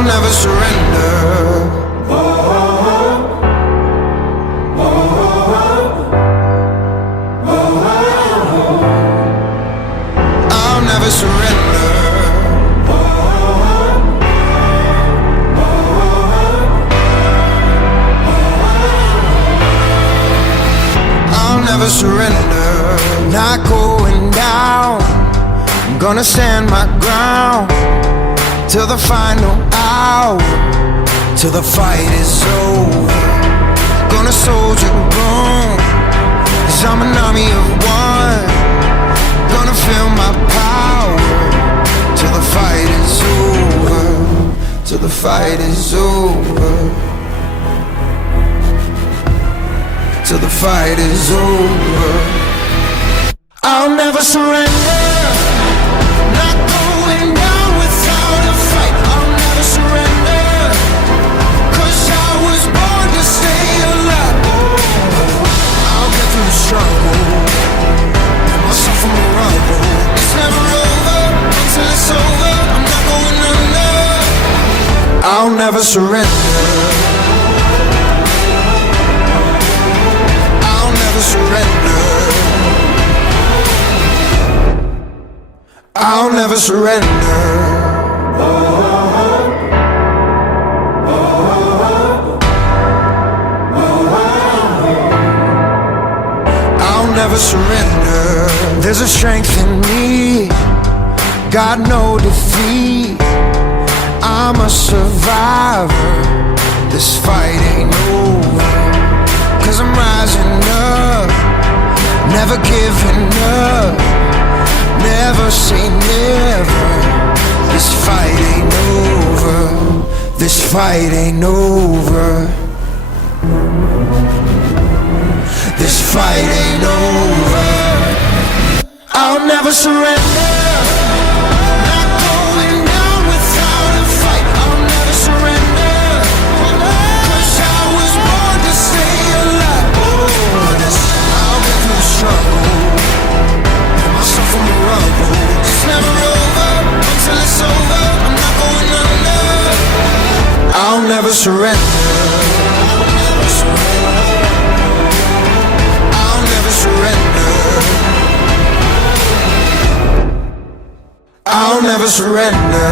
I'll never surrender. I'll never surrender. I'll never surrender. Not going down. I'm gonna stand my ground till the final hour, till the fight is over. Gonna soldier on, 'cause I'm an army of one. Gonna feel my power till the fight is over, till the fight is over, till the fight is over. I'll never surrender. Not going down without a fight. I'll never surrender, 'cause I was born to stay alive. I'll get through the struggle, pick myself from the rubble. It's never over until it's over. I'm not going under. I'll never surrender. I'll never surrender. I'll never surrender. I'll never surrender. There's a strength in me, got no defeat. I'm a survivor. This fight ain't over, 'cause I'm rising up, never giving up. Never say never. This fight ain't over. This fight ain't over. This fight ain't over. I'll never surrender. Not going down without a fight. I'll never surrender, 'cause I was born to stay alive. I'll get through the struggle, myself from the rubble. It's never over until it's over. I'm not going under. I'll never surrender. I'll never surrender. I'll never surrender.